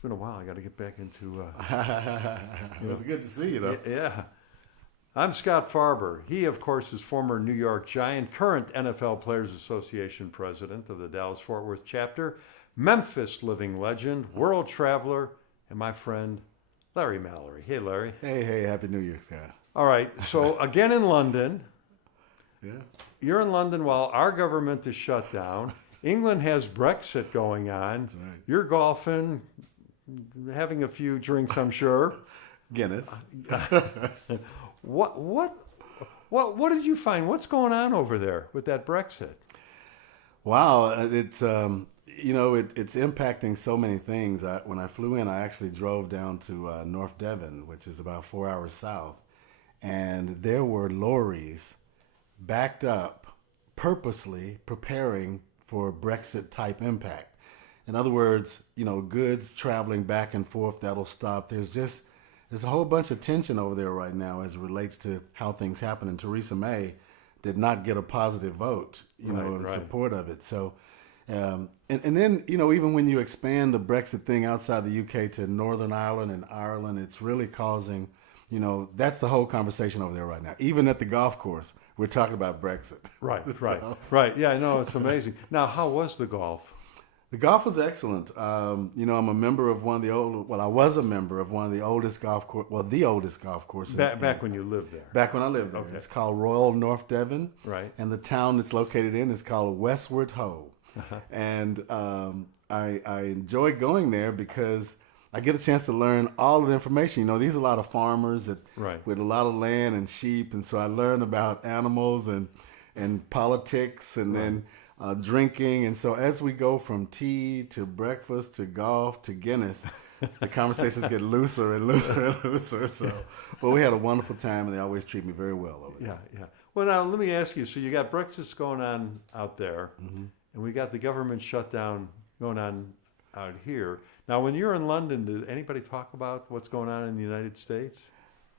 It's been a while. I got to get back into. It's good to see you, though. Yeah. I'm Scott Farber. He, of course, is former New York Giant, current NFL Players Association president of the Dallas Fort Worth chapter, Memphis living legend, world traveler, and my friend Larry Mallory. Hey, Larry. Hey, Happy New Year, Scott. All right. So again in London. Yeah. You're in London while our government is shut down. England has Brexit going on. That's right. You're golfing, having a few drinks, I'm sure. Guinness. What did you find? What's going on over there with that Brexit? Wow, it's it's impacting so many things. When I flew in, I actually drove down to North Devon, which is about 4 hours south, and there were lorries backed up, purposely preparing for Brexit type impact. In other words, goods traveling back and forth that'll stop. There's a whole bunch of tension over there right now as it relates to how things happen. And Theresa May did not get a positive vote, in support of it. So, and then, even when you expand the Brexit thing outside the UK to Northern Ireland and Ireland, it's really causing, that's the whole conversation over there right now. Even at the golf course, we're talking about Brexit. Right. Yeah, I know, it's amazing. Now, how was the golf? The golf was excellent. I'm a member of I was a member of one of the oldest golf course, the oldest golf course. Back when you lived there. Back when I lived there. Okay. It's called Royal North Devon. Right. And the town it's located in is called Westward Ho. And I enjoy going there because I get a chance to learn all of the information. These are a lot of farmers with a lot of land and sheep. And so I learn about animals and politics and then drinking. And so as we go from tea to breakfast to golf to Guinness, the conversations get looser and looser and looser. So, but we had a wonderful time, and they always treat me very well over there. Yeah. Well, now let me ask you. So you got Brexit going on out there, and we got the government shutdown going on out here. Now, when you're in London, did anybody talk about what's going on in the United States?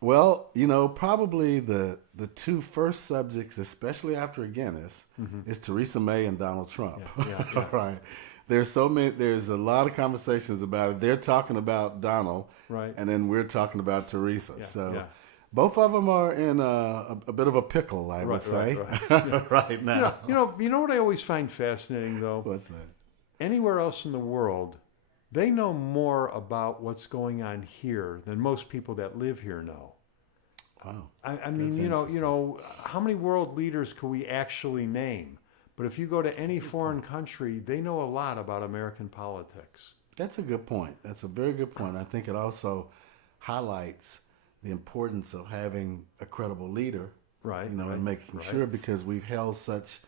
Well, probably the two first subjects, especially after Guinness, is Theresa May and Donald Trump. Yeah. Right. There's a lot of conversations about it. They're talking about Donald, right, and then we're talking about Theresa. Yeah. Both of them are in a bit of a pickle, I would say, right now. You know what I always find fascinating, though? What's that? Anywhere else in the world, they know more about what's going on here than most people that live here know. Wow. I mean, how many world leaders can we actually name? But if you go to any foreign country, they know a lot about American politics. That's a good point. That's a very good point. I think it also highlights the importance of having a credible leader, right? And making sure, because we've held such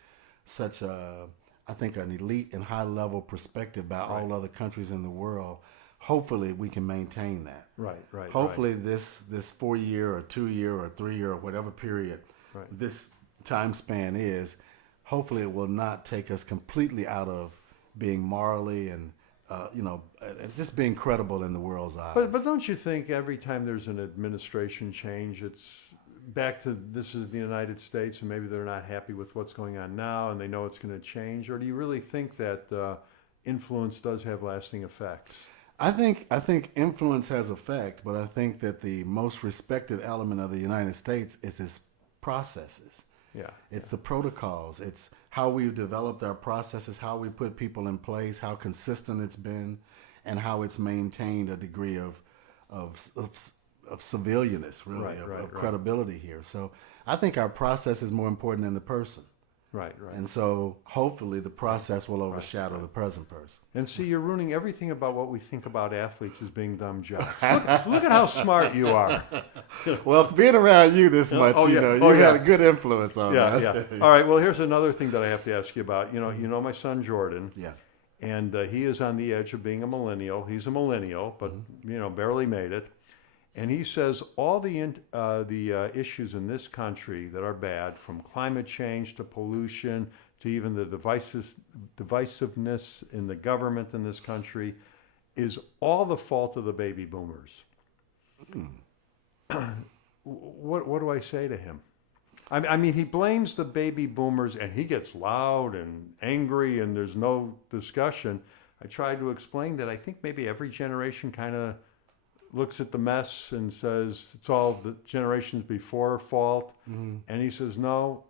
I think an elite and high level perspective by all other countries in the world. Hopefully we can maintain that. Right. Hopefully this 4 year or 2 year or 3 year or whatever period this time span is, hopefully it will not take us completely out of being morally and just being credible in the world's eyes. But don't you think every time there's an administration change, it's back to this is the United States, and maybe they're not happy with what's going on now, and they know it's going to change? Or do you really think that influence does have lasting effects? I think influence has effect, but I think that the most respected element of the United States is its processes. Yeah. It's the protocols. It's how we've developed our processes, how we put people in place, how consistent it's been, and how it's maintained a degree of civilianness, really, of credibility here. So I think our process is more important than the person. Right. And so hopefully the process will overshadow the present person. And see, you're ruining everything about what we think about athletes as being dumb jocks. Look at how smart you are. Well, being around you this much, you had a good influence on that. Yeah. All right. Well, here's another thing that I have to ask you about. You know my son Jordan. Yeah. And he is on the edge of being a millennial. He's a millennial, but barely made it. And he says all the issues in this country that are bad, from climate change to pollution to even the divisiveness in the government in this country, is all the fault of the baby boomers. What do I say to him? I mean, he blames the baby boomers, and he gets loud and angry, and there's no discussion. I tried to explain that I think maybe every generation kind of looks at the mess and says it's all the generations before fault. And he says, no,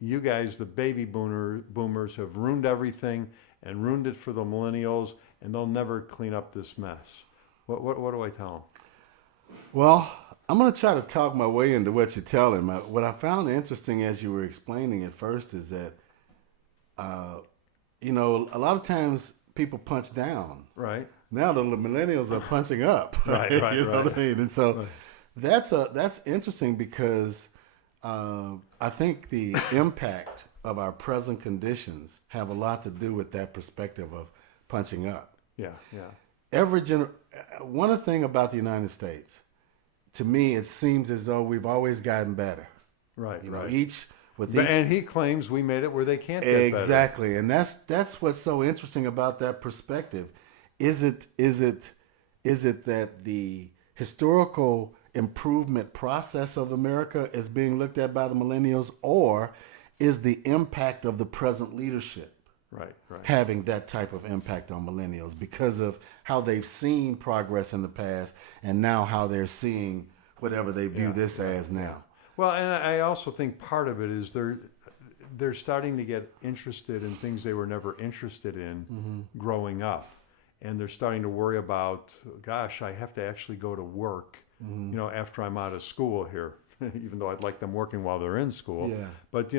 you guys, the baby boomers, have ruined everything and ruined it for the millennials, and they'll never clean up this mess. What do I tell them? Well, I'm going to try to talk my way into what you're telling me. What I found interesting as you were explaining at first is that, a lot of times people punch down. Right. Now the millennials are punching up. Right. You know what I mean? And so that's interesting because I think the impact of our present conditions have a lot to do with that perspective of punching up. Yeah. One thing about the United States, to me, it seems as though we've always gotten better. Right. And he claims we made it where they can't get better. Exactly, and that's what's so interesting about that perspective. Is it that the historical improvement process of America is being looked at by the millennials, or is the impact of the present leadership Right. having that type of impact on millennials because of how they've seen progress in the past and now how they're seeing whatever they view this as now? Well, and I also think part of it is they're starting to get interested in things they were never interested in growing up. And they're starting to worry about, gosh, I have to actually go to work, after I'm out of school here, even though I'd like them working while they're in school. Yeah. But,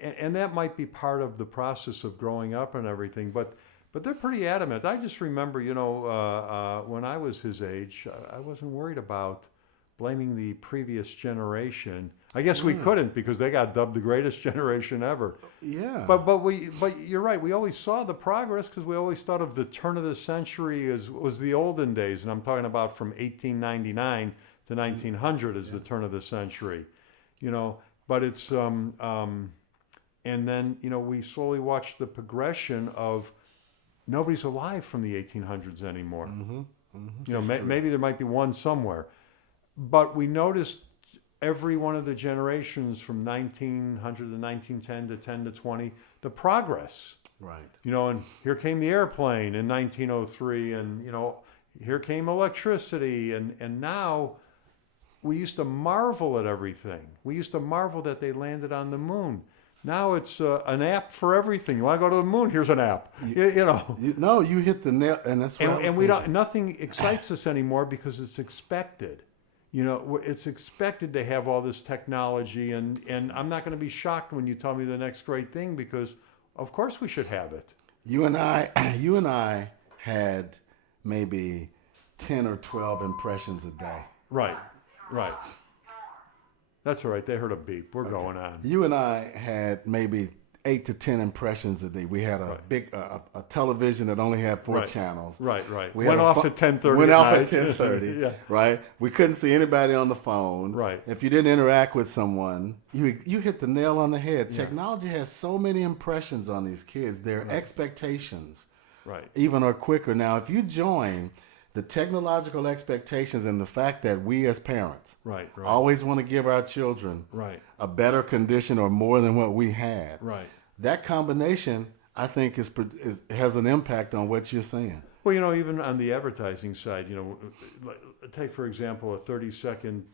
and that might be part of the process of growing up and everything. But they're pretty adamant. I just remember, when I was his age, I wasn't worried about blaming the previous generation. I guess we couldn't because they got dubbed the greatest generation ever. Yeah. But you're right. We always saw the progress because we always thought of the turn of the century as was the olden days, and I'm talking about from 1899 to 1900 as the turn of the century. But it's and then we slowly watched the progression of nobody's alive from the 1800s anymore. Maybe there might be one somewhere. But we noticed every one of the generations from 1900 to 1910 to 10 to 20, the progress. Right. And here came the airplane in 1903, and, here came electricity. And now we used to marvel at everything. We used to marvel that they landed on the moon. Now it's an app for everything. You want to go to the moon? Here's an app. No, you hit the nail, and that's what and we don't. Nothing excites us anymore because it's expected. It's expected to have all this technology, and I'm not going to be shocked when you tell me the next great thing because, of course, we should have it. You and I had maybe 10 or 12 impressions a day. Right. That's all right. They heard a beep. We're going on. You and I had maybe 8 to 10 impressions a day. We had a big a television that only had 4 channels. Right. We went off at 10:30. Went off at 10:30. Yeah. Right. We couldn't see anybody on the phone. Right. If you didn't interact with someone, you hit the nail on the head. Yeah. Technology has so many impressions on these kids. Their expectations, even are quicker now. If you join the technological expectations and the fact that we as parents always want to give our children a better condition or more than what we had. Right. That combination, I think, has an impact on what you're saying. Well, even on the advertising side, take, for example, a 30-second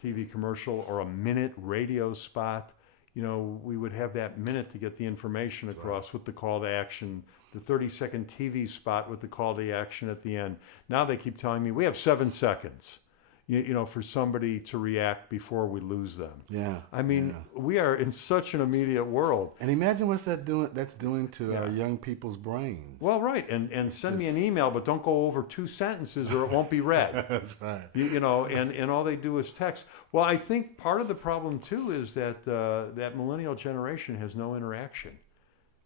TV commercial or a minute radio spot. We would have that minute to get the information across with the call to action, the 30-second TV spot with the call to action at the end. Now they keep telling me we have 7 seconds, for somebody to react before we lose them. Yeah. I mean, we are in such an immediate world. And imagine what's that's doing to our young people's brains. Well, right. And send me an email, but don't go over 2 sentences or it won't be read. That's right. And all they do is text. Well, I think part of the problem, too, is that that millennial generation has no interaction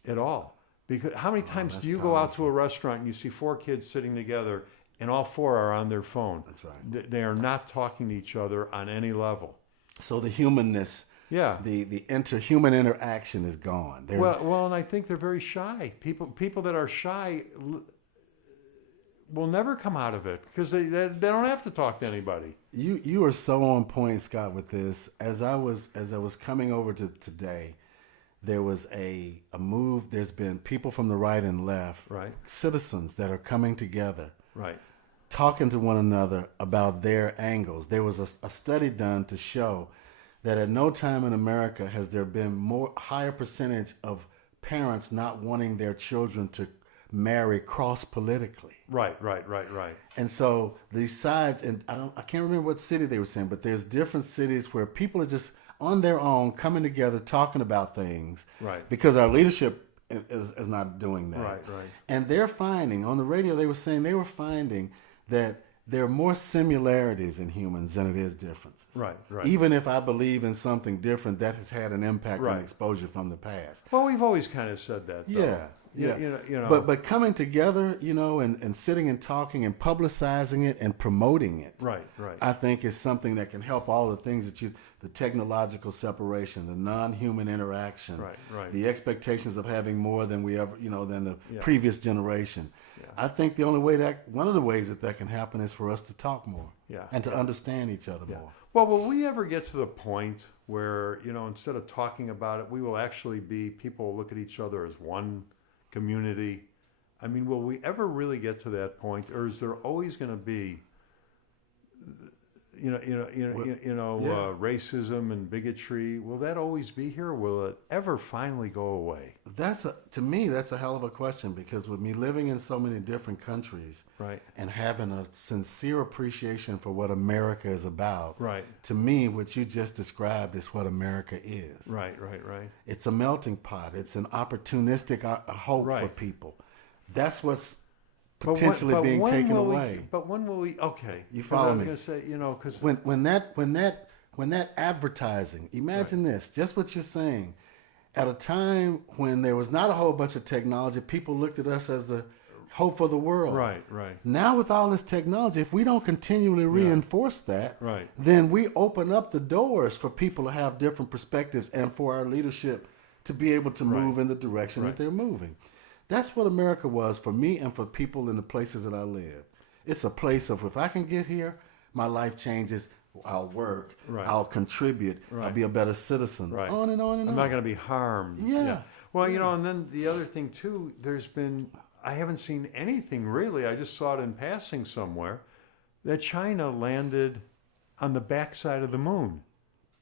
at all. Because how many times do you go out to a restaurant and you see 4 kids sitting together and all 4 are on their phone? That's right. They are not talking to each other on any level. So the humanness, the interhuman interaction is gone. Well, and I think they're very shy. People that are shy will never come out of it because they don't have to talk to anybody. You are so on point, Scott, with this. As I was coming over to today, there was a move. There's been people from the right and left, Right. citizens that are coming together, Right. talking to one another about their angles. There was a study done to show that at no time in America has there been higher percentage of parents not wanting their children to marry cross politically. Right. And so these sides, and I can't remember what city they were saying, but there's different cities where people are just on their own coming together, talking about things. Right. Because our leadership is not doing that. Right. And they're finding, on the radio, they were saying they were finding that there are more similarities in humans than it is differences. Right. Even if I believe in something different, that has had an impact on Right. exposure from the past. Well, we've always kind of said that, though. Yeah. You know. But coming together, and sitting and talking and publicizing it and promoting it. Right. I think is something that can help all the things that the technological separation, the non-human interaction, Right. the expectations of having more than we ever, than the Yeah. previous generation. Yeah. I think one of the ways that can happen is for us to talk more, Yeah. and to understand each other more. Well, will we ever get to the point where, instead of talking about it, we will actually people will look at each other as one community? I mean, will we ever really get to that point, or is there always going to be, Yeah. racism and bigotry? Will that always be here? Or will it ever finally go away? To me, that's a hell of a question, because with me living in so many different countries, Right. and having a sincere appreciation for what America is about, Right. to me, what you just described is what America is. Right. It's a melting pot. It's an opportunistic hope for Right. people. That's what's But potentially being when taken will we- away. But when will we? Okay. You 'Cause follow I was me? going to say, because When that advertising, imagine this, just what you're saying, at a time when there was not a whole bunch of technology, people looked at us as the hope for the world. Right. Now with all this technology, if we don't continually reinforce that, Right. then we open up the doors for people to have different perspectives and for our leadership to be able to move in the direction that they're moving. That's what America was for me and for people in the places that I live. It's a place of, if I can get here, my life changes. I'll work. Right. I'll contribute. I'll be a better citizen. Right. On and on and I'm on. not going to be harmed. Yeah. Well, and then the other thing too, I haven't seen anything really. I just saw it in passing somewhere that China landed on the backside of the moon,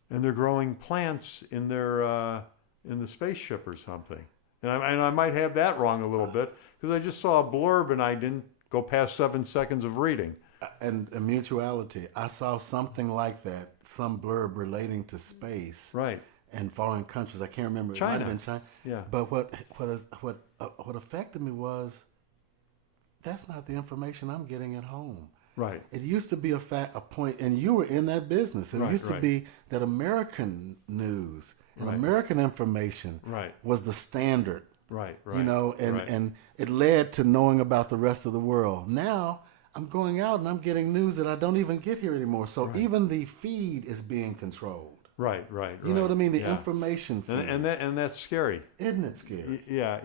and they're growing plants in the spaceship or something. And I might have that wrong a little bit, because I just saw a blurb and I didn't go past 7 seconds of reading. And a mutuality. I saw something like that, some blurb relating to space. Right. And foreign countries. I can't remember. It might China. have been China. Yeah. But what affected me was, that's not the information I'm getting at home. Right. It used to be a point, and you were in that business. It used to be that American news and American information was the standard. Right. And it led to knowing about the rest of the world. Now I'm going out and I'm getting news that I don't even get here anymore. So even the feed is being controlled. Right. You know what I mean? The information feed. And that's scary. Isn't it scary? Yeah,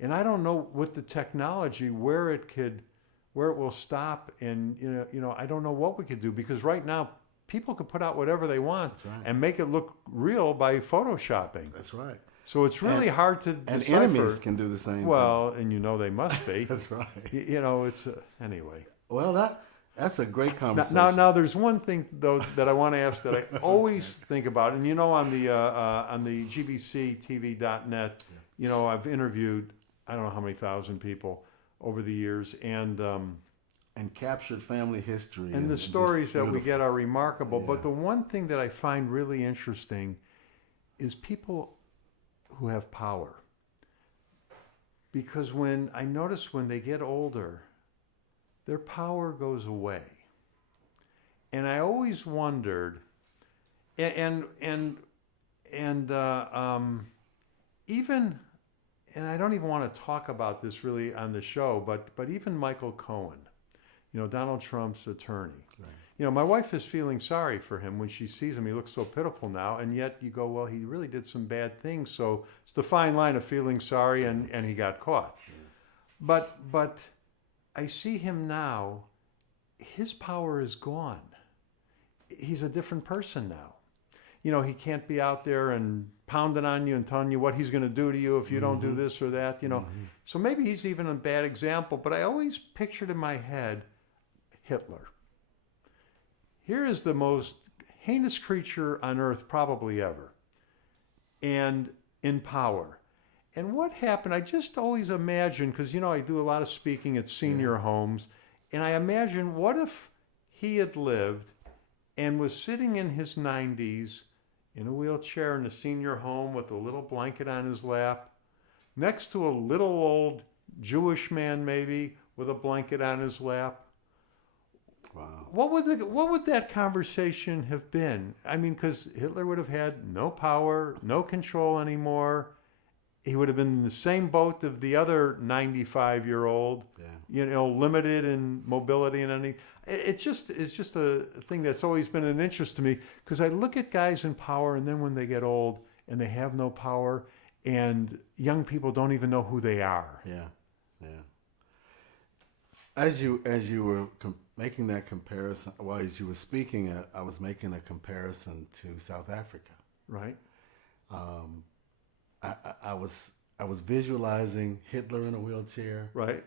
and I don't know with the technology where it will stop, and I don't know what we could do, because right now people could put out whatever they want and make it look real by photoshopping. That's right. So it's really hard to and decipher. Enemies can do the same well, and they must be. That's right. It's anyway. Well, that's a great conversation. Now, there's one thing though that I want to ask that I always think about, and on the gbctv.net, I've interviewed I don't know how many thousand people over the years, and captured family history, and the stories that we get are remarkable. But the one thing that I find really interesting is people who have power, because when they get older, their power goes away. And I always wondered, even, and I don't even want to talk about this really on the show, but even Michael Cohen, Donald Trump's attorney. Right. My wife is feeling sorry for him when she sees him. He looks so pitiful now, and yet you go, well, he really did some bad things. So it's the fine line of feeling sorry and he got caught. But I see him now. His power is gone. He's a different person now. he can't be out there and pounding on you and telling you what he's going to do to you if you don't do this or that. So maybe he's even a bad example, but I always pictured in my head Hitler. Here is the most heinous creature on earth probably ever, and in power. And what happened, I just always imagine, because I do a lot of speaking at senior homes, and I imagine, what if he had lived and was sitting in his 90s in a wheelchair in a senior home with a little blanket on his lap, next to a little old Jewish man maybe with a blanket on his lap. Wow. What would that conversation have been? I mean, because Hitler would have had no power, no control anymore. He would have been in the same boat of the other 95-year-old, limited in mobility and anything. It's just a thing that's always been an interest to me, because I look at guys in power, and then when they get old and they have no power, and young people don't even know who they are. Yeah, yeah. As you were making that comparison, while as you were speaking, I was making a comparison to South Africa. Right. I was visualizing Hitler in a wheelchair, right,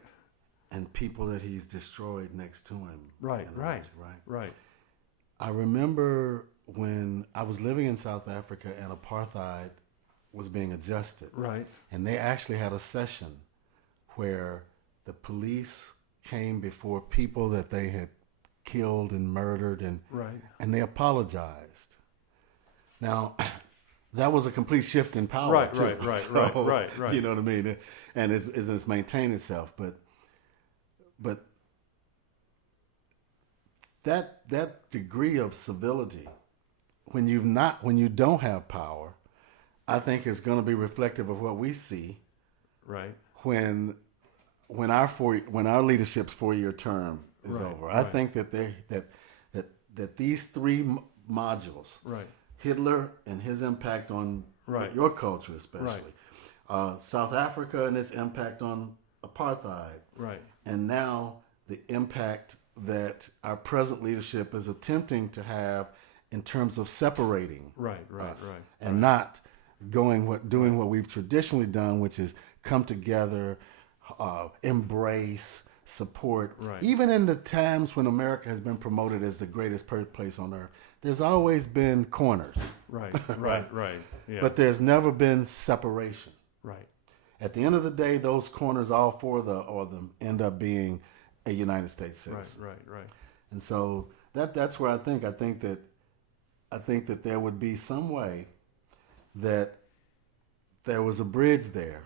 and people that he's destroyed next to him. Right. I remember when I was living in South Africa and apartheid was being adjusted. Right. And they actually had a session where the police came before people that they had killed and murdered, and they apologized. Now, that was a complete shift in power. Right. You know what I mean? And it's maintained itself, but that degree of civility, when you don't have power, I think is going to be reflective of what we see. Right. When our leadership's 4-year term is over, I think that these three modules, Hitler and his impact on your culture especially, South Africa and its impact on apartheid, and now the impact that our present leadership is attempting to have in terms of separating us and not doing what we've traditionally done, which is come together, embrace, support. Even in the times when America has been promoted as the greatest place on earth, there's always been corners. Right. Yeah. But there's never been separation. Right. At the end of the day, those corners, all four of them, end up being a United States citizen. Right. And so that's where I think that there would be some way that there was a bridge there.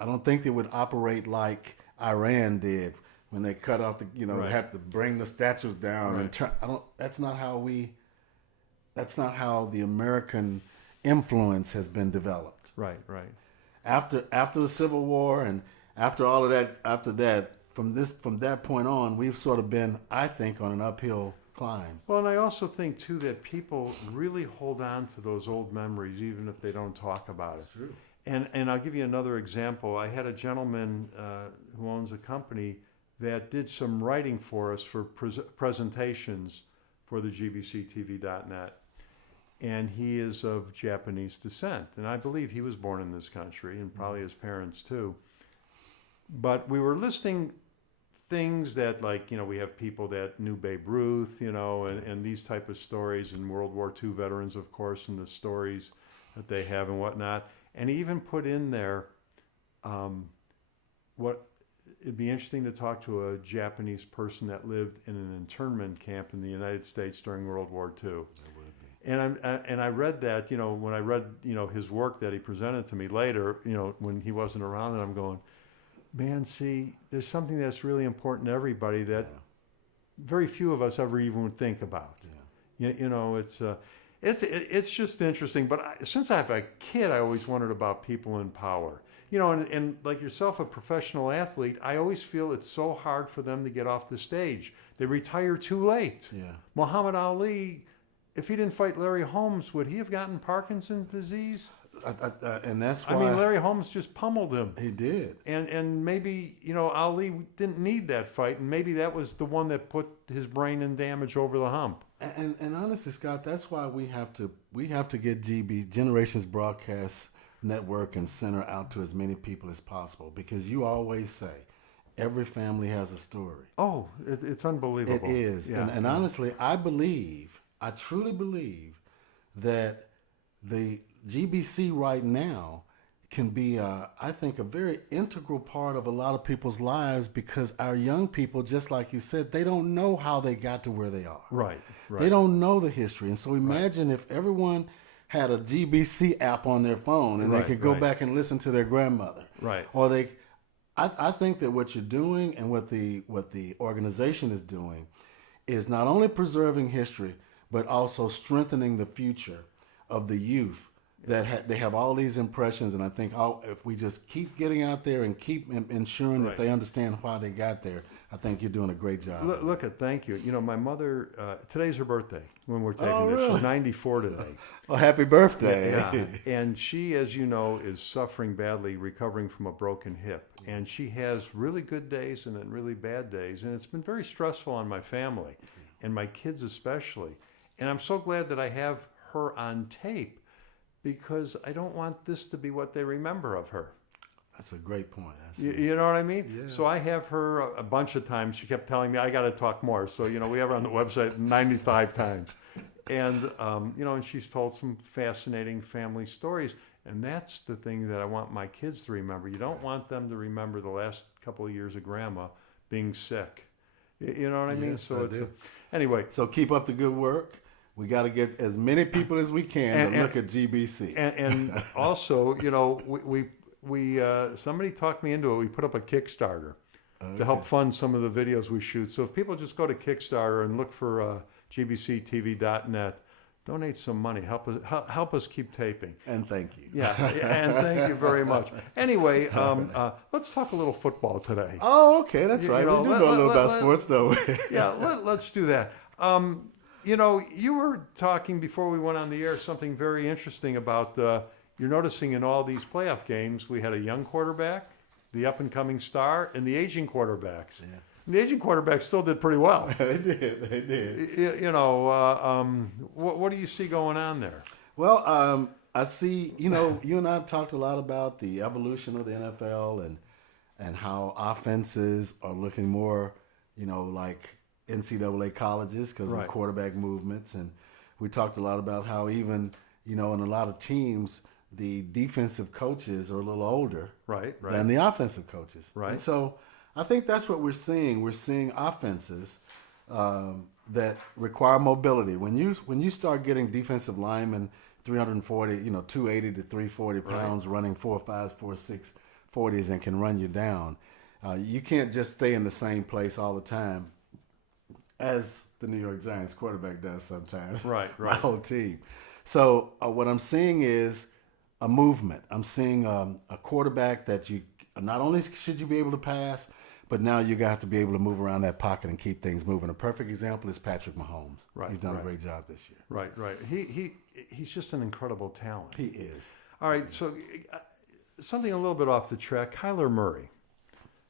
I don't think they would operate like Iran did when they cut off they had to bring the statues down and turn. That's not how the American influence has been developed. Right. After the Civil War and after all of that, from that point on, we've sort of been, I think, on an uphill climb. Well, and I also think too that people really hold on to those old memories, even if they don't talk about it. That's true. And I'll give you another example. I had a gentleman who owns a company that did some writing for us for presentations for the GBCTV.net. And he is of Japanese descent. And I believe he was born in this country, and probably his parents too. But we were listing things that, we have people that knew Babe Ruth, and these type of stories, and World War II veterans, of course, and the stories that they have and whatnot. And he even put in there it'd be interesting to talk to a Japanese person that lived in an internment camp in the United States during World War II. That would be. And I read that, when I read, his work that he presented to me later, when he wasn't around, and I'm going, man, see, there's something that's really important to everybody that very few of us ever even would think about. It's just interesting. But since I have a kid, I always wondered about people in power. And like yourself, a professional athlete, I always feel it's so hard for them to get off the stage. They retire too late. Yeah. Muhammad Ali, if he didn't fight Larry Holmes, would he have gotten Parkinson's disease? And that's I why mean, Larry Holmes just pummeled him. he did. And maybe, Ali didn't need that fight, and maybe that was the one that put his brain in damage over the hump. And honestly, Scott, that's why we have to get Generations Broadcast Network and Center out to as many people as possible, because you always say every family has a story. Oh, it's unbelievable. It is. Yeah. And honestly, I truly believe that the GBC right now can be, I think, a very integral part of a lot of people's lives, because our young people, just like you said, they don't know how they got to where they are. Right. They don't know the history. And so imagine if everyone had a GBC app on their phone and they could go back and listen to their grandmother. Right. Or I think that what you're doing and what the organization is doing is not only preserving history, but also strengthening the future of the youth. That they have all these impressions, and I think if we just keep getting out there and keep ensuring that they understand why they got there, I think you're doing a great job. Look, thank you. My mother, today's her birthday when we're taking Oh, this. really? She's 94 today. Oh, happy birthday. Yeah. And she, as you know, is suffering badly, recovering from a broken hip. And she has really good days and then really bad days. And it's been very stressful on my family and my kids especially. And I'm so glad that I have her on tape, because I don't want this to be what they remember of her. That's a great point. You know what I mean? Yeah. So I have her a bunch of times. She kept telling me, I got to talk more. So, we have her on the website 95 times. And, and she's told some fascinating family stories. And that's the thing that I want my kids to remember. You don't want them to remember the last couple of years of grandma being sick. You know what I mean? Yes, So I do. Anyway. So keep up the good work. We got to get as many people as we can to look at GBC. And also, we somebody talked me into it. We put up a Kickstarter to help fund some of the videos we shoot. So if people just go to Kickstarter and look for gbctv.net, donate some money. Help us keep taping. And thank you. Yeah, and thank you very much. Anyway, let's talk a little football today. Oh, okay, that's right. know, We do know a little about sports, though. Yeah, let's do that. You were talking before we went on the air something very interesting about you're noticing in all these playoff games we had a young quarterback, the up-and-coming star, and the aging quarterbacks. Yeah. And the aging quarterbacks still did pretty well. They did. What do you see going on there? Well, I see, you and I have talked a lot about the evolution of the NFL and how offenses are looking more, like NCAA colleges because of quarterback movements. And we talked a lot about how even, in a lot of teams, the defensive coaches are a little older than the offensive coaches. Right. And so I think that's what we're seeing. We're seeing offenses that require mobility. When you start getting defensive linemen 340, 280 to 340 pounds running 4.5s, 4.6 40s and can run you down, you can't just stay in the same place all the time, as the New York Giants quarterback does sometimes. Right. My whole team. So what I'm seeing is a movement. I'm seeing a quarterback that you not only should you be able to pass, but now you got to be able to move around that pocket and keep things moving. A perfect example is Patrick Mahomes. Right. He's done a great job this year. Right. He's just an incredible talent. He is. All right. So something a little bit off the track. Kyler Murray.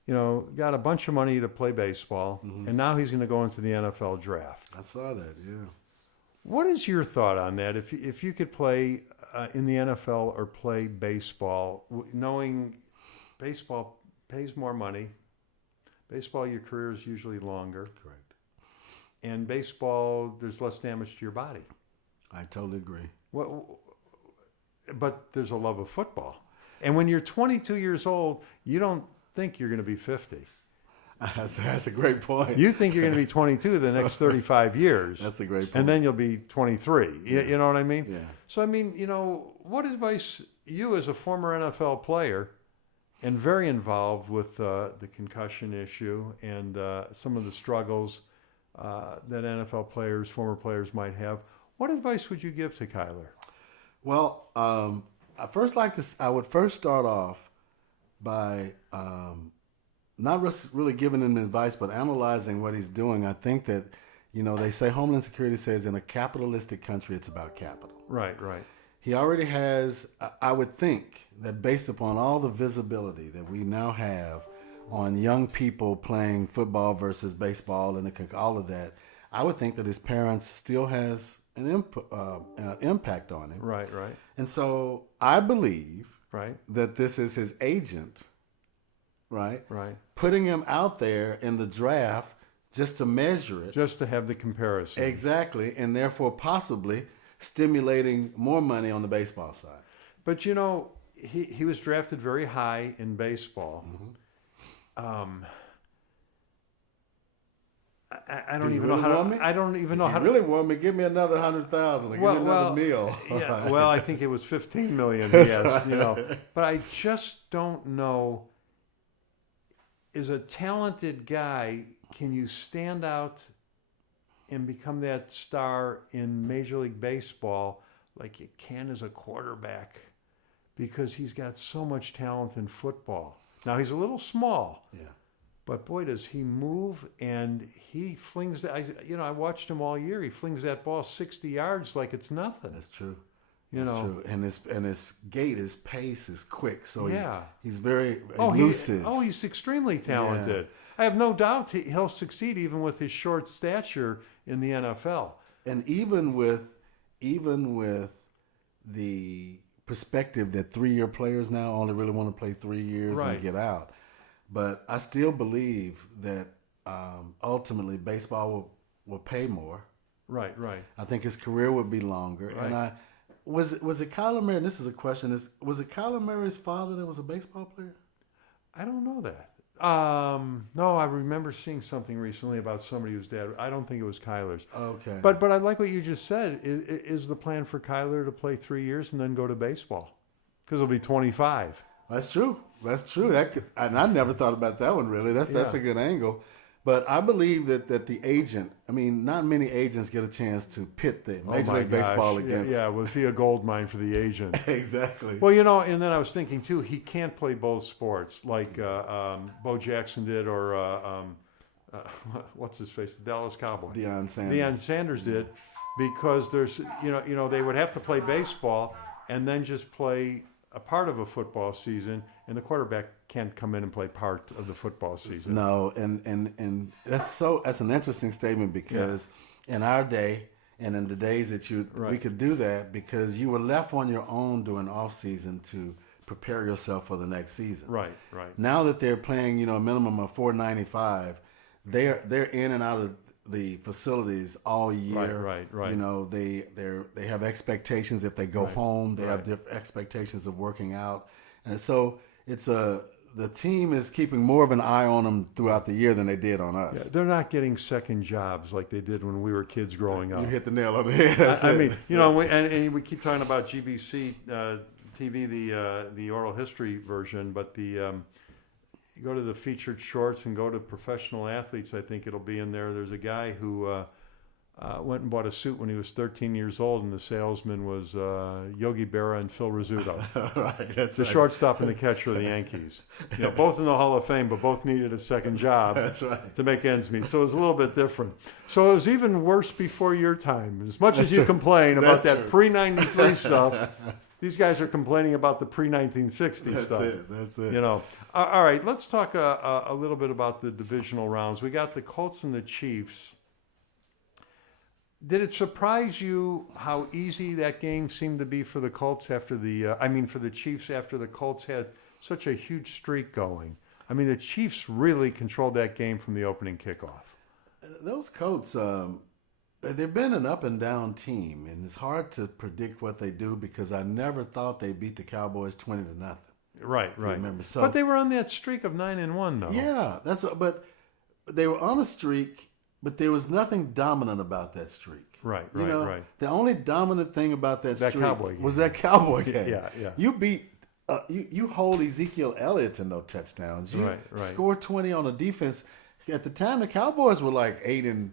Got a bunch of money to play baseball, and now he's going to go into the NFL draft. I saw that, yeah. What is your thought on that? If you could play in the NFL or play baseball, knowing baseball pays more money, baseball, your career is usually longer. Correct. And baseball, there's less damage to your body. I totally agree. But there's a love of football. And when you're 22 years old, you don't think you're going to be 50. That's a great point. You think you're going to be 22 the next 35 years. That's a great point. And then you'll be 23. Yeah. You know what I mean? Yeah. So, what advice, you as a former NFL player and very involved with the concussion issue and some of the struggles that NFL players, former players might have, what advice would you give to Kyler? Well, I would first start off by not really giving him advice, but analyzing what he's doing. I think that, they say Homeland Security says in a capitalistic country, it's about capital. Right. he already has, I would think that based upon all the visibility that we now have on young people playing football versus baseball and all of that, I would think that his parents still has an impact on him. Right, right, And so I believe right, that this is his agent, right? right. Putting him out there in the draft just to measure it. Just to have the comparison. Exactly. And therefore possibly stimulating more money on the baseball side. But you know, he was drafted very high in baseball. I don't even know how to, I don't even know how If to. you really want me, give me another 100,000 or give me another meal. Yeah, well, I think it was 15 million. Yes, you know, but I just don't know. As a talented guy, can you stand out and become that star in Major League Baseball like you can as a quarterback? Because he's got so much talent in football. Now he's a little small. Yeah. But boy, does he move, and he flings that. I watched him all year. He flings that ball 60 yards like it's nothing. That's true. You That's know. true. And his gait, his pace is quick. So Yeah. he's very Oh, elusive. he's extremely talented. I have no doubt he'll succeed even with his short stature in the NFL. And even with the perspective that 3-year players now only really want to play 3 years Right. and get out. But I still believe that ultimately baseball will pay more. Right, right. I think his career would be longer. Right. And was it Kyler Murray? And this is a question: was it Kyler Murray's father that was a baseball player? I don't know that. No, I remember seeing something recently about somebody whose dad. I don't think it was Kyler's. Okay. But I like what you just said. Is the plan for Kyler to play 3 years and then go to baseball? Because he'll be 25. That's true. That's true. And I never thought about that one really. That's a good angle. But I believe that the agent, I mean, not many agents get a chance to pit the Major League Baseball against. Yeah, was he a gold mine for the agent? Exactly. Well, you know, and then I was thinking too, he can't play both sports like Bo Jackson did, or what's his face, the Dallas Cowboys. Deion Sanders. Deion Sanders did, because there's they would have to play baseball and then just play a part of a football season, and the quarterback can't come in and play part of the football season. No, and that's an interesting statement because in our day and in the days that we could do that because you were left on your own during off season to prepare yourself for the next season. Right, right. Now that they're playing, a minimum of $4.95, they're in and out of the facilities all year. Right. They have expectations if they go home. They have different expectations of working out, and so the team is keeping more of an eye on them throughout the year than they did on us. Yeah, they're not getting second jobs like they did when we were kids growing up. You hit the nail on the head. I mean, and we keep talking about GBC TV, the oral history version, but you go to the featured shorts and go to professional athletes, I think it'll be in there. There's a guy who went and bought a suit when he was 13 years old, and the salesman was Yogi Berra and Phil Rizzuto. Right, that's the shortstop and the catcher of the Yankees. Both in the Hall of Fame, but both needed a second job That's right. to make ends meet. So it was a little bit different. So it was even worse before your time. As much as you complain about that pre-93 stuff, these guys are complaining about the pre-1960 stuff. That's it. All right, let's talk a little bit about the divisional rounds. We got the Colts and the Chiefs. Did it surprise you how easy that game seemed to be for the Colts for the Chiefs after the Colts had such a huge streak going? I mean, the Chiefs really controlled that game from the opening kickoff. Those Colts, they've been an up and down team, and it's hard to predict what they do because I never thought they beat the Cowboys 20-0. Right. Remember, But they were on that streak of 9-1, though. Yeah, but they were on a streak. But there was nothing dominant about that streak. Right. The only dominant thing about that streak Cowboy game. was that Cowboy game. Yeah. You beat, you hold Ezekiel Elliott to no touchdowns. You score 20 on a defense. At the time, the Cowboys were like 7-0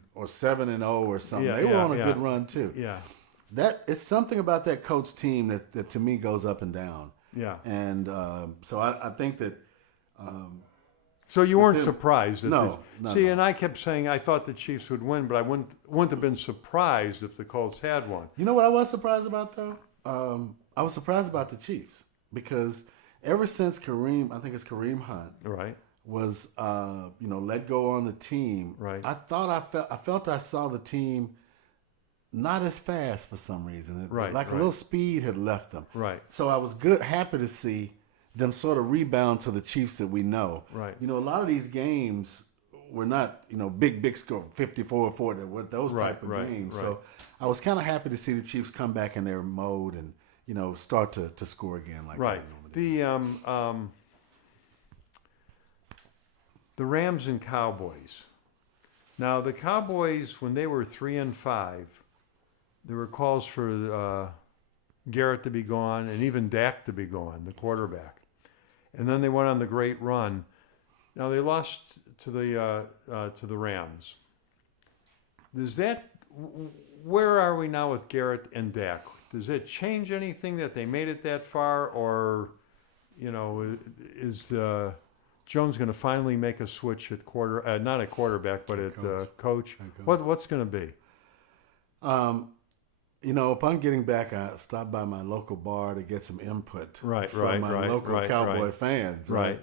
or something. They were on a good run too. Yeah. It's something about that Colts team that to me goes up and down. Yeah. And so I think that. So you weren't surprised? No. And I kept saying I thought the Chiefs would win, but I wouldn't have been surprised if the Colts had won. You know what I was surprised about though? I was surprised about the Chiefs because ever since Kareem, I think it's Kareem Hunt, Right. was let go on the team. Right. I felt I saw the team not as fast for some reason. Right, Like a right. little speed had left them. Right. So I was happy to see them sort of rebound to the Chiefs that we know. Right. A lot of these games were not, big score, 54-40, those Right, type of right, games. right. So I was kind of happy to see the Chiefs come back in their mode and, start to score again like Right. they normally do. The Rams and Cowboys. Now the Cowboys, when they were 3-5, there were calls for Garrett to be gone and even Dak to be gone, the quarterback. And then they went on the great run. Now they lost to the Rams. Where are we now with Garrett and Dak? Does it change anything that they made it that far, or is Jones going to finally make a switch at not at quarterback, but at coach? What's going to be? Upon getting back, I stopped by my local bar to get some input from my local Cowboy fans. Right.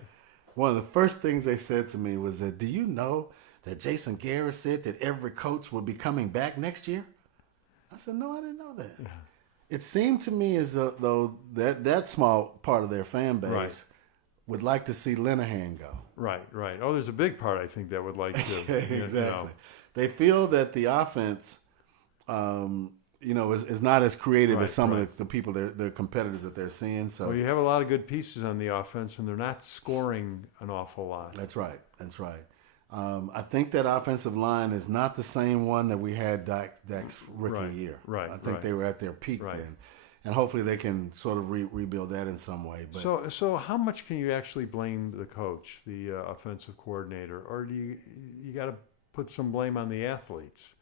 One of the first things they said to me was that, do you know that Jason Garrett said that every coach will be coming back next year? I said, no, I didn't know that. Yeah. It seemed to me as though that small part of their fan base would like to see Linehan go. Right. Oh, there's a big part, I think, that would like to. Exactly. They feel that the offense, is not as creative as some of the people, the competitors that they're seeing. So you have a lot of good pieces on the offense, and they're not scoring an awful lot. That's right. I think that offensive line is not the same one that we had Dak's rookie year. Right. I think they were at their peak then, and hopefully they can sort of rebuild that in some way. But so how much can you actually blame the coach, the offensive coordinator, or do you got to put some blame on the athletes?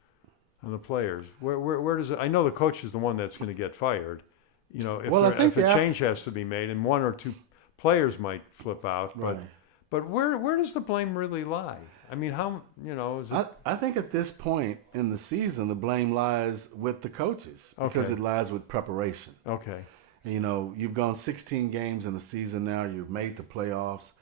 On the players, where does it? I know the coach is the one that's going to get fired. If a change has to be made, and one or two players might flip out, but where does the blame really lie? I mean, how is it? I think at this point in the season, the blame lies with the coaches because it lies with preparation. Okay. You've gone 16 games in the season now. You've made the playoffs.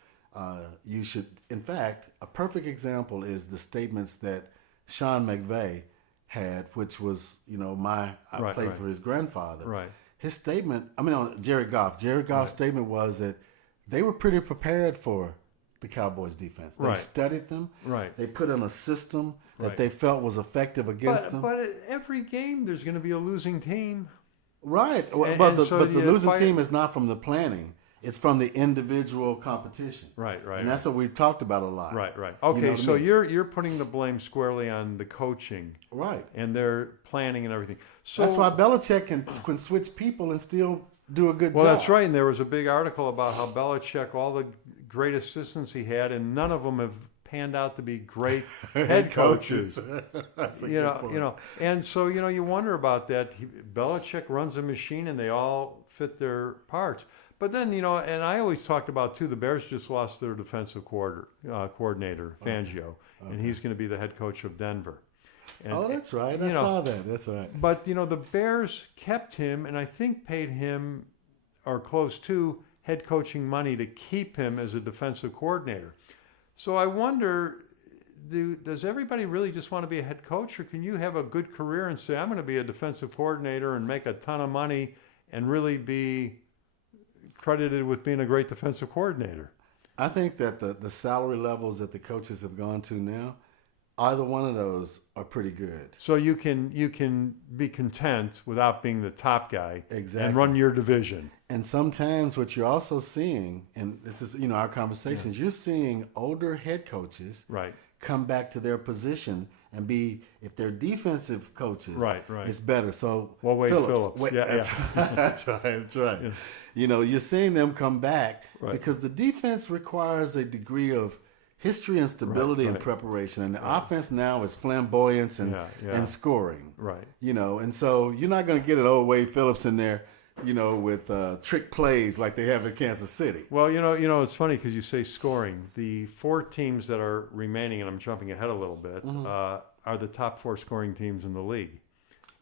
You should, in fact, a perfect example is the statements that Sean McVay had, which was, I played for his grandfather. Right. His statement, Jared Goff. Jared Goff's statement was that they were pretty prepared for the Cowboys defense. They studied them. Right. They put in a system that they felt was effective against them. But at every game, there's going to be a losing team. Right. But the losing team is not from the planning. It's from the individual competition. Right. And that's what we've talked about a lot. Right. Okay, so you're putting the blame squarely on the coaching. Right. And their planning and everything. So that's why Belichick can switch people and still do a good job. Well, that's right. And there was a big article about how Belichick, all the great assistants he had, and none of them have panned out to be great head coaches. And so you wonder about that. Belichick runs a machine, and they all fit their parts. But then, and I always talked about, too, the Bears just lost their defensive coordinator, Fangio, and he's going to be the head coach of Denver. And, that's right. I saw that. That's right. But, the Bears kept him, and I think paid him, or close to, head coaching money to keep him as a defensive coordinator. So I wonder, does everybody really just want to be a head coach, or can you have a good career and say, I'm going to be a defensive coordinator and make a ton of money and really be credited with being a great defensive coordinator? I think that the salary levels that the coaches have gone to now, either one of those are pretty good. So you can be content without being the top guy. Exactly. And run your division. And sometimes what you're also seeing, and this is our conversations, you're seeing older head coaches come back to their position and be, if they're defensive coaches, it's better. So Wade Phillips. That's right. Yeah. You're seeing them come back because the defense requires a degree of history and stability and preparation, and the offense now is flamboyance and scoring. Right. And so you're not going to get an old Wade Phillips in there, with trick plays like they have in Kansas City. Well, it's funny because you say scoring. The 4 teams that are remaining, and I'm jumping ahead a little bit, are the top 4 scoring teams in the league.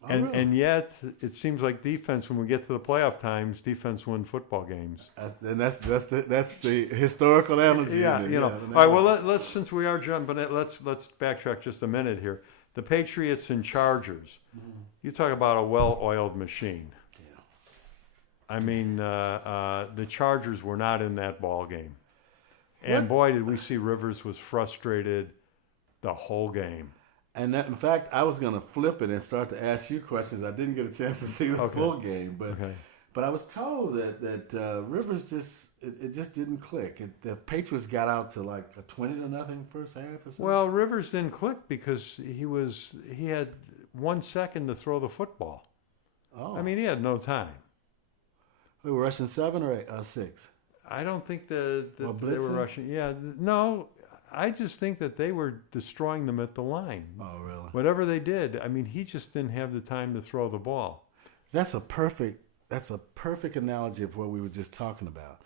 And really? yet it seems like defense, when we get to the playoff times, defense win football games. And that's the historical analogy. Yeah, in it. you know. The All right. Well, analogy. let's since we are jumping, let's backtrack just a minute here. The Patriots and Chargers. You talk about a well-oiled machine. I mean, the Chargers were not in that ball game, and boy, did we see Rivers was frustrated the whole game. And that, in fact, I was going to flip it and start to ask you questions. I didn't get a chance to see the full game, but I was told that Rivers it just didn't click. The Patriots got out to like a 20-0 first half or something. Well, Rivers didn't click because he had 1 second to throw the football. Oh, I mean, he had no time. we were rushing 7 or 6. I don't think that they were blitzing? rushing. Yeah, no, I just think that they were destroying them at the line. Oh, really? Whatever they did, I mean, he just didn't have the time to throw the ball. That's a perfect analogy of what we were just talking about.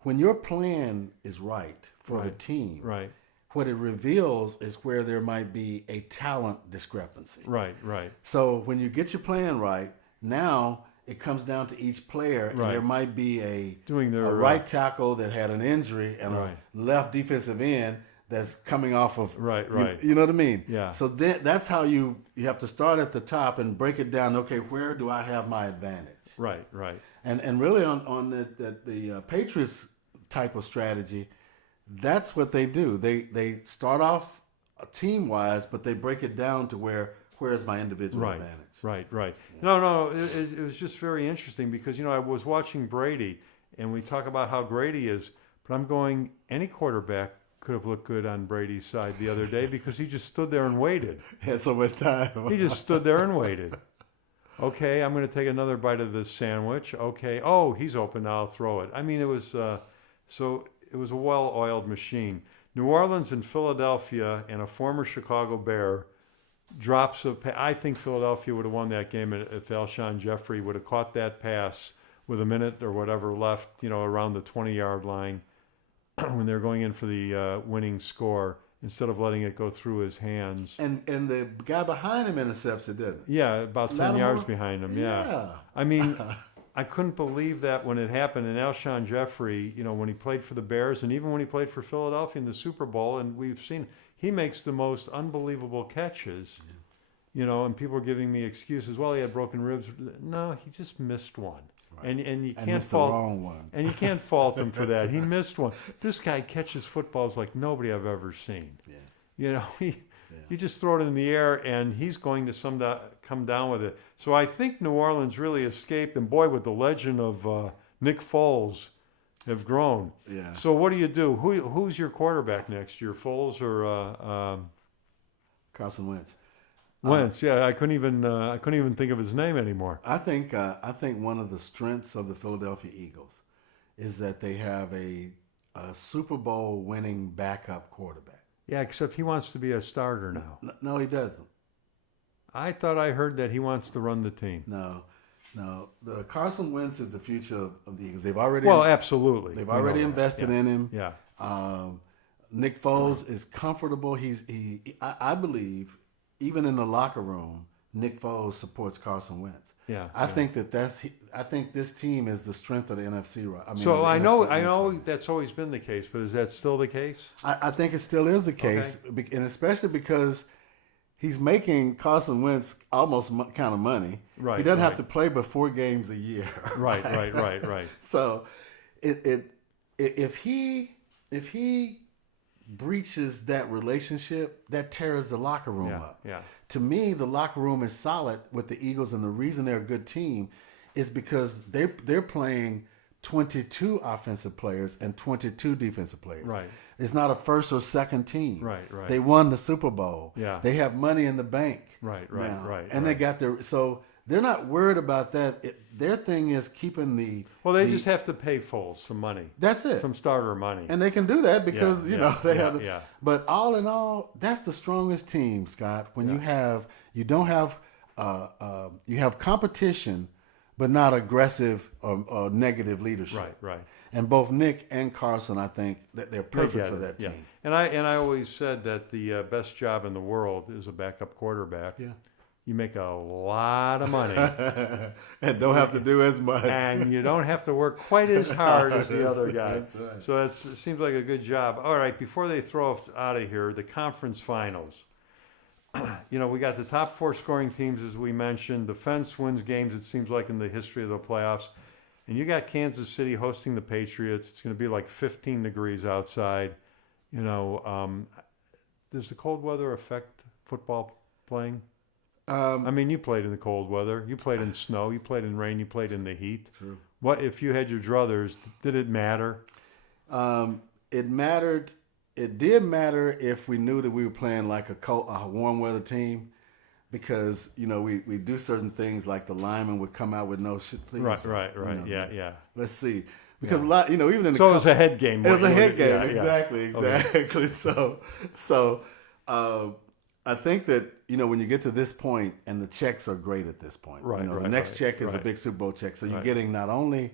When your plan is right for the team, Right, what it reveals is where there might be a talent discrepancy. right, right. So when you get your plan right, now it comes down to each player, and Right. there might be a Doing their, right tackle that had an injury and Right. a left defensive end that's coming off of Right, you- right. You know what I mean? Yeah. So that's how you have to start at the top and break it down. Okay, where do I have my advantage? Right, right. And really on the Patriots type of strategy, that's what they do. They start off team wise, but they break it down to where's my individual Right, advantage. right, right. No, it was just very interesting because, I was watching Brady, and we talk about how great he is, but I'm going, any quarterback could have looked good on Brady's side the other day because he just stood there and waited. Had so much time. He just stood there and waited. Okay, I'm going to take another bite of this sandwich. Okay, oh, he's open now, I'll throw it. I mean, it was so it was a well-oiled machine. New Orleans and Philadelphia and a former Chicago Bear drops I think Philadelphia would have won that game if Alshon Jeffrey would have caught that pass with a minute or whatever left, around the 20-yard line when they're going in for the winning score instead of letting it go through his hands. And the guy behind him intercepts it, didn't he? Yeah, about 10 Lattimore? yards behind him, yeah. Yeah. I mean, I couldn't believe that when it happened. And Alshon Jeffrey, when he played for the Bears and even when he played for Philadelphia in the Super Bowl, and we've seen, he makes the most unbelievable catches, and people are giving me excuses. Well, he had broken ribs. No, he just missed one. Right. And you And can't missed the fault wrong one. And you can't fault him for that. He missed one. This guy catches footballs like nobody I've ever seen. Yeah. You just throw it in the air, and he's going to come down with it. So I think New Orleans really escaped, and boy, with the legend of Nick Foles have grown. Yeah. So what do you do? Who's your quarterback next year, Foles or Carson Wentz. Wentz? Yeah, I couldn't even think of his name anymore. I think one of the strengths of the Philadelphia Eagles is that they have a Super Bowl winning backup quarterback. Yeah, except he wants to be a starter now. No, he doesn't. I thought I heard that he wants to run the team. No. The Carson Wentz is the future of the Eagles. They've already Absolutely. They've We know already that. invested in him. Yeah. Nick Foles is comfortable. I believe, even in the locker room, Nick Foles supports Carson Wentz. Yeah. I think I think this team is the strength of the NFC. So I know NFC. that's always been the case, but is that still the case? I think it still is the case, and especially because he's making Carson Wentz almost kind of money. Right, He doesn't have right. to play but 4 games a year. Right. So, if he breaches that relationship, that tears the locker room up. Yeah. To me, the locker room is solid with the Eagles, and the reason they're a good team is because they're playing 22 offensive players and 22 defensive players. Right. It's not a first or second team. Right. They won the Super Bowl. Yeah. They have money in the bank. Right. And they got so they're not worried about that. Their thing is keeping the. Well, they just have to pay Foles some money. That's it. Some starter money. And they can do that because they have. Yeah. But all in all, that's the strongest team, Scott. When you don't have you have competition, but not aggressive or negative leadership. Right. And both Nick and Carson, I think that they're perfect Get for it, that team. And I always said that the best job in the world is a backup quarterback. Yeah. you make a lot of money. And don't have to do as much. And you don't have to work quite as hard as the other guy. That's right. So it seems like a good job. All right, before they throw us out of here, the conference finals. We got the top 4 scoring teams, as we mentioned. The Fence wins games, it seems like, in the history of the playoffs. And you got Kansas City hosting the Patriots. It's going to be like 15 degrees outside. Does the cold weather affect football playing? I mean, you played in the cold weather. You played in snow. You played in rain. You played in the heat. True. What if you had your druthers? Did it matter? It mattered. It did matter if we knew that we were playing like a warm weather team, because we do certain things like the linemen would come out with no shit. Right. Yeah. Let's see, because a lot, even in the so it was a head game. It was a head game, Yeah. exactly. Okay. So I think that when you get to this point, and the checks are great at this point. Right. The next check is a big Super Bowl check, so you're getting not only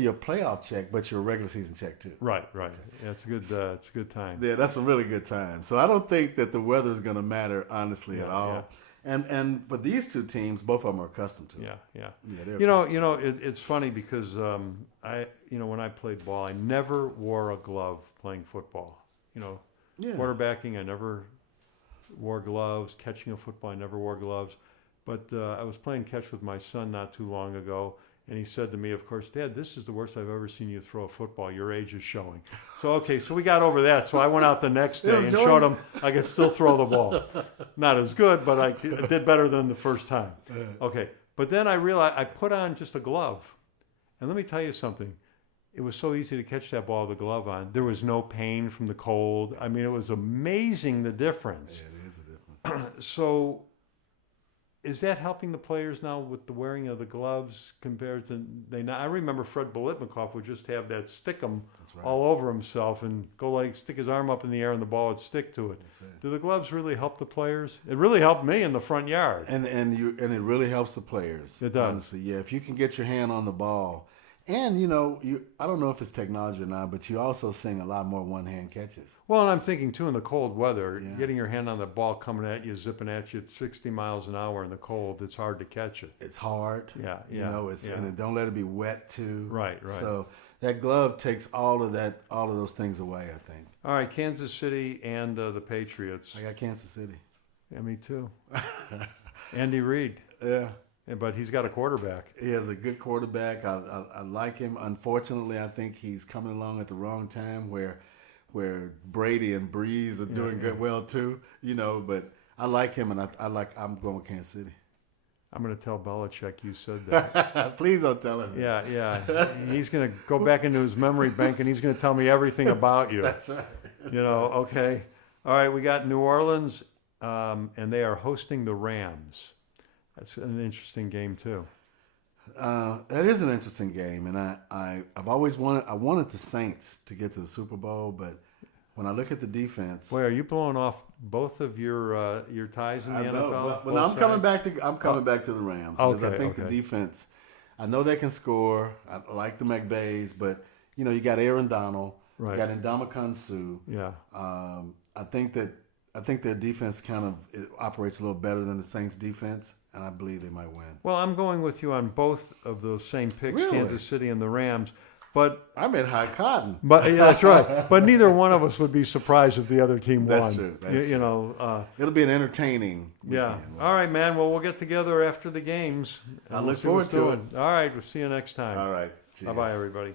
your playoff check, but your regular season check too. Right. Yeah, it's a good time. Yeah, that's a really good time. So I don't think that the weather is going to matter, honestly, at all. Yeah. And for these two teams, both of them are accustomed to it. Yeah. They're It's funny because when I played ball, I never wore a glove playing football. Quarterbacking, I never wore gloves. Catching a football, I never wore gloves. But I was playing catch with my son not too long ago. And he said to me, of course, Dad, this is the worst I've ever seen you throw a football. Your age is showing. So we got over that. So I went out the next day and showed him I could still throw the ball. Not as good, but I did better than the first time. Okay. But then I realized I put on just a glove. And let me tell you something. It was so easy to catch that ball with the glove on. There was no pain from the cold. I mean, it was amazing, the difference. Yeah, it is a difference. So is that helping the players now with the wearing of the gloves compared to I remember Fred Biletnikoff would just have that stickum all over himself and go stick his arm up in the air and the ball would stick to it. That's right. Do the gloves really help the players? It really helped me in the front yard. And it really helps the players. It does. Honestly, yeah. If you can get your hand on the ball, and I don't know if it's technology or not, but you also seeing a lot more one-hand catches. Well, and I'm thinking too, in the cold weather, getting your hand on the ball coming at you, zipping at you at 60 miles an hour in the cold, it's hard to catch it. It's hard. Yeah. And don't let it be wet too. Right. So that glove takes all of those things away, I think. All right, Kansas City and the Patriots. I got Kansas City. Yeah, me too. Andy Reid. Yeah. But he's got a quarterback. He has a good quarterback. I like him. Unfortunately, I think he's coming along at the wrong time where Brady and Breeze are doing good well too. But I like him, and I'm going with Kansas City. I'm going to tell Belichick you said that. Please don't tell him. Yeah. He's going to go back into his memory bank, and he's going to tell me everything about you. That's right. Okay. All right, we got New Orleans, and they are hosting the Rams. That's an interesting game too. That is an interesting game, and I've always wanted the Saints to get to the Super Bowl, but when I look at the defense, Boy, are you blowing off both of your ties in the NFL? Well, I'm coming back to the Rams because I think the defense. I know they can score. I like the McVays, but you got Aaron Donald, you got Ndamukong Suh. Yeah. I think their defense kind of operates a little better than the Saints' defense, and I believe they might win. Well, I'm going with you on both of those same picks, Really? Kansas City and the Rams. But I'm in high cotton. that's right. But neither one of us would be surprised if the other team won. That's true. It'll be an entertaining weekend. All right, man. Well, we'll get together after the games. I look forward to it. All right. We'll see you next time. All right. Cheers. Bye-bye, everybody.